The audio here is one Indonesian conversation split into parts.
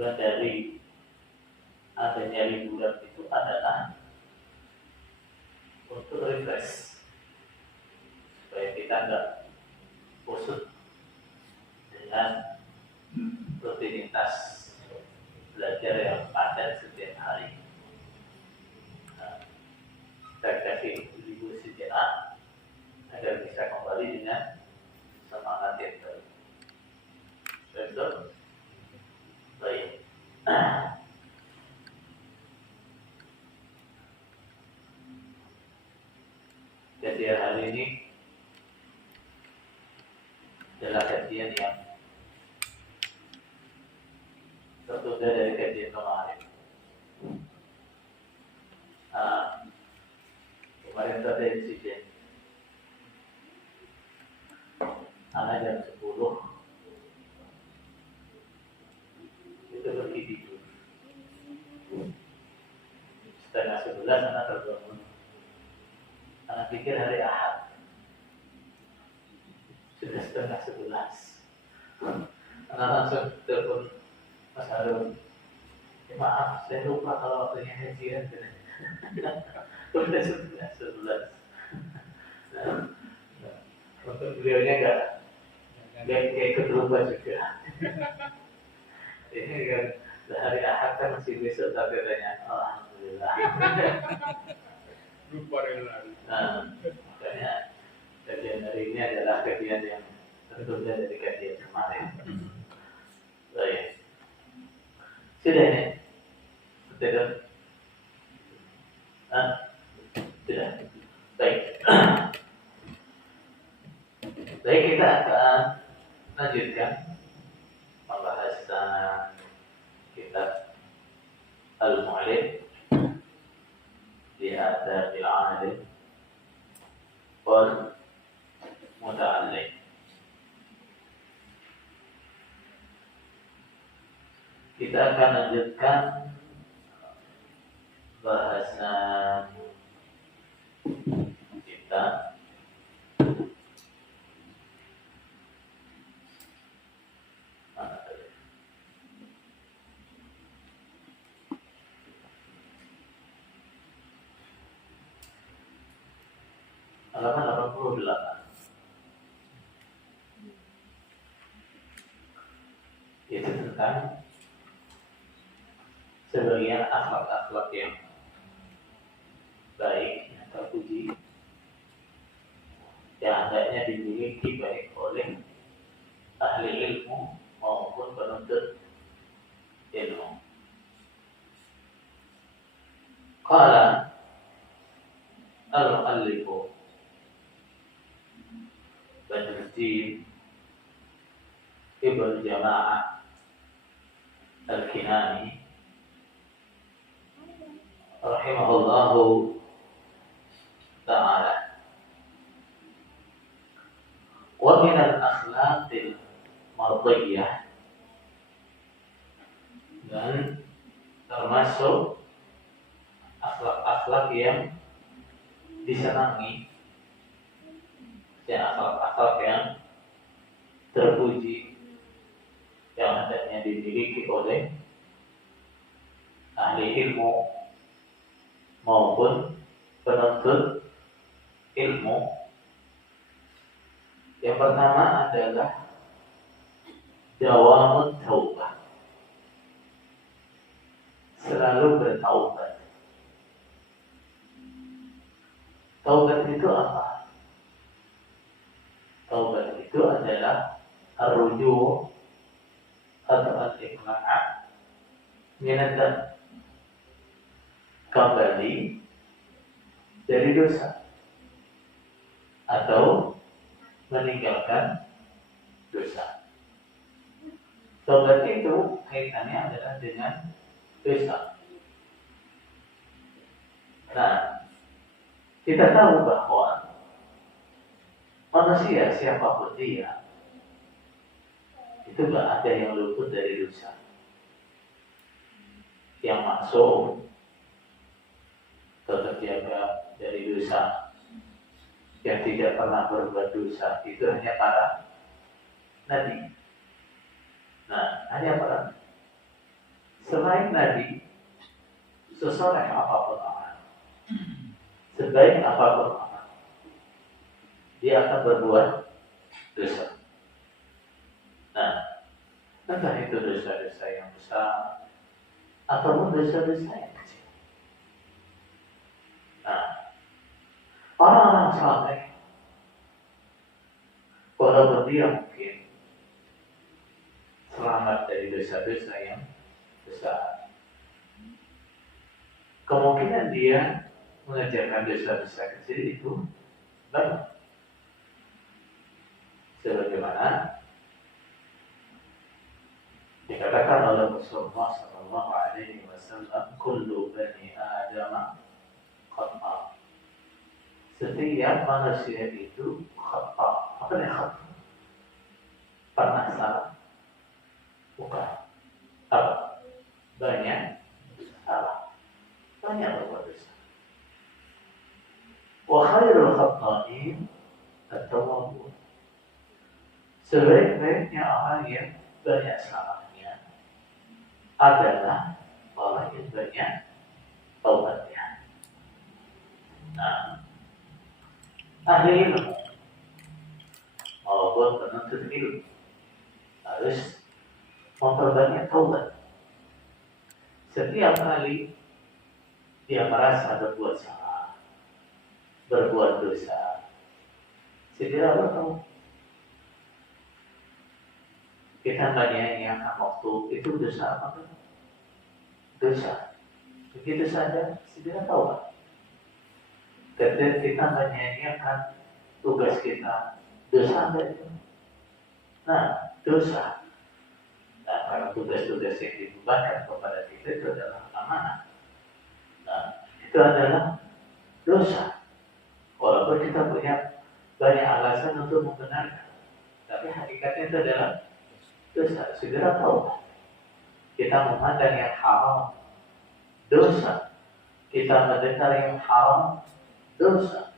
tujuan dari adanya liburan itu adalah untuk refresh supaya kita nggak bosan dengan rutinitas belajar yang padat setiap hari. Nah, kita kasih libur sejenak agar bisa kembali dengan semangat yang baru. Betul? Baik. Kajian hari ini adalah kajian yang tertunda dari kajian kemarin. Kemarin ada insiden. Anak jam 10 itu pergi tidur. Setengah 11 anak terbangun. Anak pikir hari Ahad. Sudah setengah 11. Anak langsung telepon Mas Harun. Maaf, saya lupa kalau waktunya kajian. Sudah setengah 11. Untuk beliaunya nggak ikut lupa juga. Ini kan hari Ahad kan masih besok tapi katanya alhamdulillah. Lupa yang lalu. Nah, makanya kajian hari ini adalah kajian yang tertunda dari kajian kemarin. Baik. Sudah ya? Sudah? Sudah. Baik. Baik, kita akan lanjutkan pembahasan kitab Al-Mu'allim di Adabil Alim wal Muta'allim. Kita akan lanjutkan bahasan kita halaman 88. Itu tentang sebagian akhlak-akhlak yang baik, yang terpuji, yang hendaknya dimiliki baik oleh ahli ilmu maupun penuntut ilmu. Qala al-mu'allifu Badruddin Ibn Jama'ah Al-Kinani rahimahullahu ta'ala, wa min al-akhlaqil mardiyah, dan termasuk akhlak-akhlak yang disenangi, dan akhlak-akhlak yang terpuji, yang hendaknya dimiliki oleh ahli ilmu maupun penuntut ilmu. Yang pertama adalah dawamut taubah, selalu bertaubat. Taubat itu apa? Taubat itu adalah ar-ruju' atau al-iqla' minadz, kembali dari dosa atau meninggalkan dosa. Taubat itu kaitannya adalah dengan dosa. Nah, kita tahu bahwa manusia siapapun dia itu gak ada yang luput dari dosa. Yang maksum tetap terjaga dari dosa, yang tidak pernah berbuat dosa itu hanya para nabi. Nah, hanya para Selain Nabi, sesoleh apapun amal, sebaik apapun amal, dia akan berbuat dosa. Nah, entah itu dosa-dosa yang besar ataupun dosa-dosa yang kecil. Nah, orang-orang saleh, walaupun dia mungkin selamat dari dosa-dosa yang besar, kemungkinan dia mengerjakan dosa-dosa kecil itu banyak. Sebagaimana dikatakan oleh Rasulullah Sallallahu Alaihi Wasallam, "Kullu bani Adam khata." Setiap manusia itu khata. Apa yang khata? Pernah salah? Bukan. Apa? Banyak salah. Banyak berbuat dosa. Wa khairul khata'in at-tawwabun. Sebaik-baiknya orang yang banyak salahnya adalah orang yang banyak taubatnya. Nah, ahli ilmu maupun penuntut ilmu harus memperbanyak taubat. Setiap kali dia merasa berbuat salah, berbuat dosa, segera bertaubat. Kita banyak waktu itu dosa apa? Dosa. Begitu saja, segera taubat. Ketika kita menyanyiakan tugas kita, dosa ada itu. Nah, dosa. Nah, karena tugas-tugas yang dibebankan kepada kita itu adalah amanah. Nah, itu adalah dosa. Walaupun kita punya banyak alasan untuk membenarkan, tapi hakikatnya itu adalah dosa. Segera taubat. Kita memandang yang haram, dosa. Kita mendengar yang haram, dosa.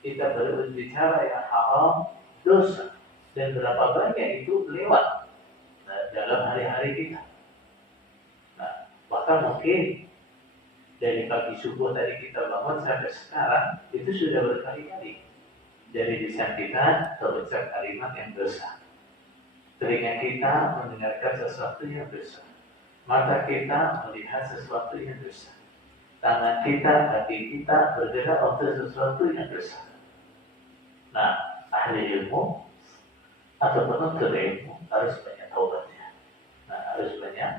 Kita berbicara yang haram, dosa. Dan berapa banyak itu lewat dalam hari-hari kita. Nah, bahkan mungkin dari pagi subuh tadi kita bangun sampai sekarang itu sudah berkali-kali dari lisan kita terucap kalimat yang dosa. Telinga kita mendengarkan sesuatu yang dosa. Mata kita melihat sesuatu yang dosa. Tangan kita, hati kita bergerak untuk sesuatu yang dosa. Nah, ahli ilmu atau penuntut ilmu harus banyak taubatnya. Nah, harus banyak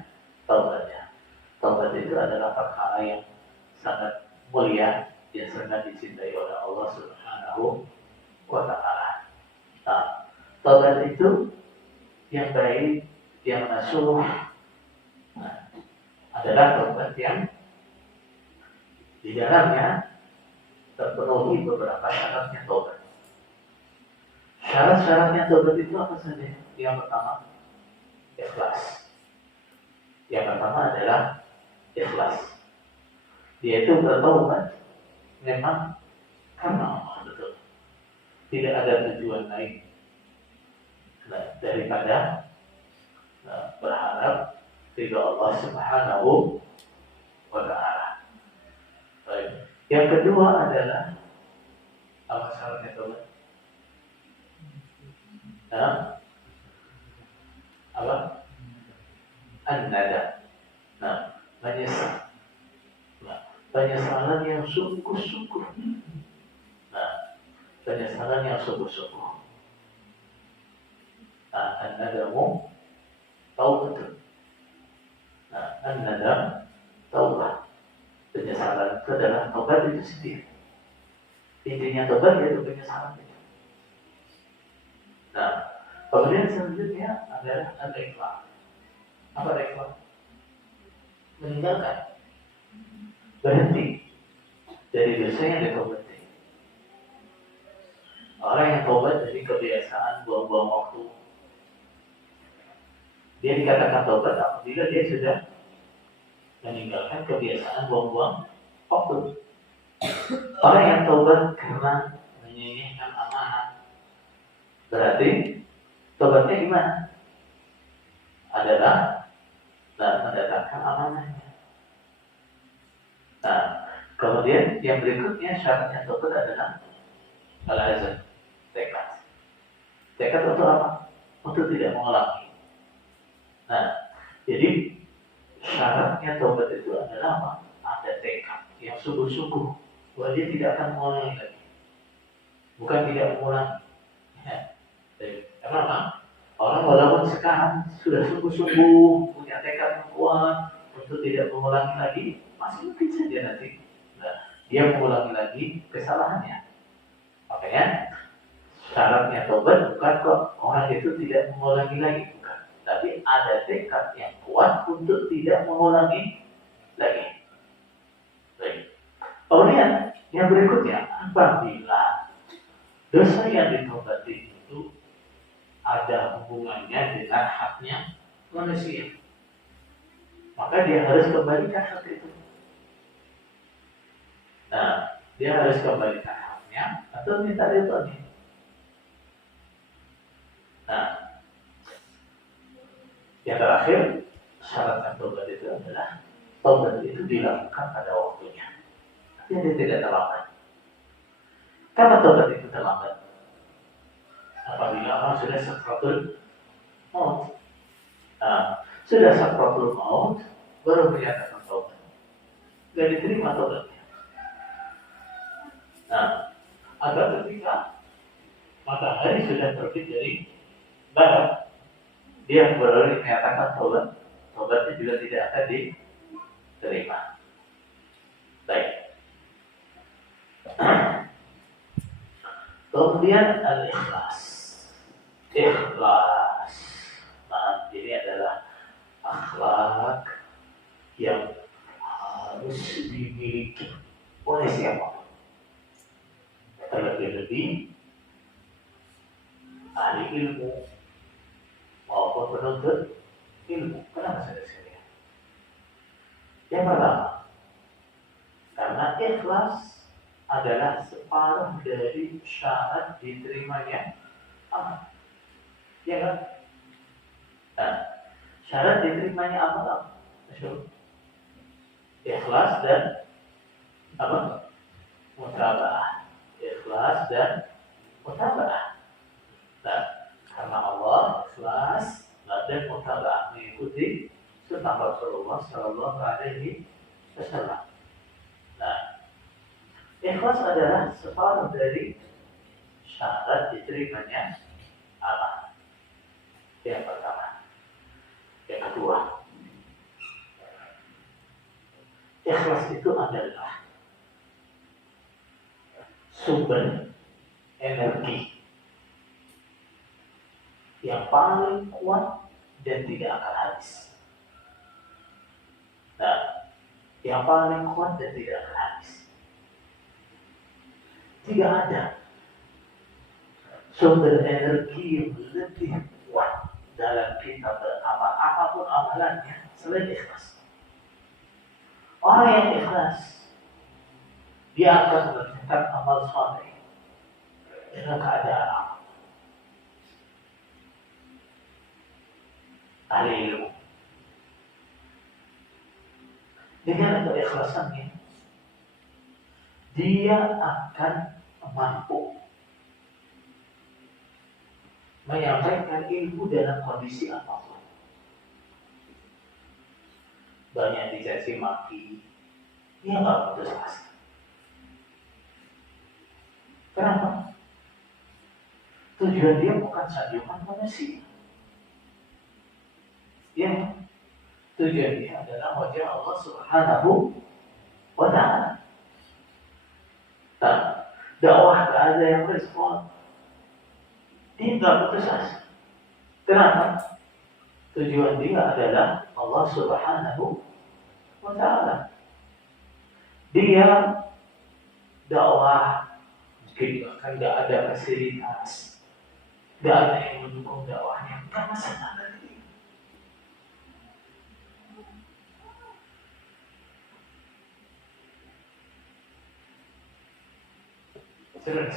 taubatnya. Taubat itu adalah perkara yang sangat mulia, yang sangat dicintai oleh Allah Subhanahu wa Ta'ala. Nah, taubat itu yang baik, yang nasuh, adalah taubat yang di dalamnya terpenuhi beberapa syaratnya taubat. Syarat-syaratnya taubat itu apa saja? Yang pertama, ikhlas. Yang pertama adalah ikhlas. Dia itu bertaubat memang karena Allah, betul. Tidak ada tujuan lain daripada berharap ridha Allah Subhanahu wa Ta'ala. Baik. Yang kedua adalah apa syaratnya taubat? Apa? An-nada. Nah, menyesal. Nah, penyesalan yang sungguh-sungguh. Nah, penyesalan yang sungguh-sungguh. Nah, an-nadamu taubat. Nah, an-nadam taubat. Penyesalan itu adalah taubat itu sendiri. Intinya taubat yaitu penyesalan itu. Nah, kemudian selanjutnya adalah al-ikhlas. Apa ikhlas? Meninggalkan, berhenti dari dosa yang ditaubati. Orang yang taubat dari kebiasaan buang-buang waktu, dia dikatakan taubat apabila dia sudah meninggalkan kebiasaan buang-buang waktu. Orang yang taubat karena menyia-nyiakan amanah, berarti taubatnya gimana? Adalah dan mendatangkan amanahnya. Nah, kemudian yang berikutnya syaratnya tobat adalah al-azam, tekad. Tekad untuk apa? Untuk tidak mengulangi. Nah, jadi syaratnya tobat itu adalah apa? Ada tekad yang sungguh-sungguh bahwa dia tidak akan mengulangi lagi. Bukan tidak mengulangi. Ya. Karena orang walaupun sekarang sudah sungguh-sungguh punya tekad yang kuat untuk tidak mengulangi lagi, masih mungkin saja nanti dia mengulangi lagi kesalahannya. Makanya syaratnya tobat bukan kok orang itu tidak mengulangi lagi, bukan. Tapi ada tekad yang kuat untuk tidak mengulangi lagi. Baik. Kemudian yang berikutnya, apabila dosa yang ditobati itu ada hubungannya dengan haknya manusia, maka dia harus kembalikan hak itu. Nah, dia harus kembalikan haknya atau minta returnnya. Nah, yang terakhir, syarat tobat itu adalah tobat itu dilakukan pada waktunya. Jadi tidak terlambat. Kapan tobat itu terlambat? Apabila orang sudah sakratul maut. Nah, sudah sakratul maut, baru menyatakan tobat. Tidak diterima tobatnya. Nah, atau ketika matahari sudah terbit dari barat, dia baru menyatakan tobat, tobatnya juga tidak akan diterima. Baik. Kemudian al-ikhlas. Ikhlas. Nah, ini adalah akhlak yang harus dimiliki oleh siapa? Terlebih-lebih ahli ilmu maupun penuntut ilmu. Kenapa saya sekalian? Yang pertama, karena ikhlas adalah separuh dari syarat diterimanya amal. Ya kan? Nah, syarat diterimanya amal apa? Ikhlas dan apa? Mutaba'ah. Ikhlas dan mutaba'ah. Nah, karena Allah ikhlas dan mutaba'ah mengikuti sunnah Rasulullah Sallallahu Alaihi Wasallam. Nah, ikhlas adalah separuh dari syarat diterimanya amal. Yang pertama. Yang kedua, ikhlas itu adalah sumber energi yang paling kuat dan tidak akan habis. Nah, yang paling kuat dan tidak akan habis. Tidak ada sumber energi yang lebih kuat dalam kita beramal, apapun amalannya, selain ikhlas. Orang yang ikhlas, dia akan mengerjakan amal saleh dengan keadaan apa? Ahli ilmu. Dengan keikhlasannya, dia akan mampu menyampaikan ilmu dalam kondisi apapun. Banyak dicaci maki, dia nggak putus asa. Kenapa? Tujuan dia bukan sanjungan manusia. Ya, tujuan dia adalah wajah Allah Subhanahu wa Ta'ala. Nah, dakwah gak ada yang respon. Dia nggak putus asa. Kenapa? Tujuan dia adalah Allah Subhanahu wa Ta'ala. Dia dakwah mungkin bahkan nggak ada fasilitas, nggak ada yang mendukung dakwahnya, bukan masalah lagi. Serius.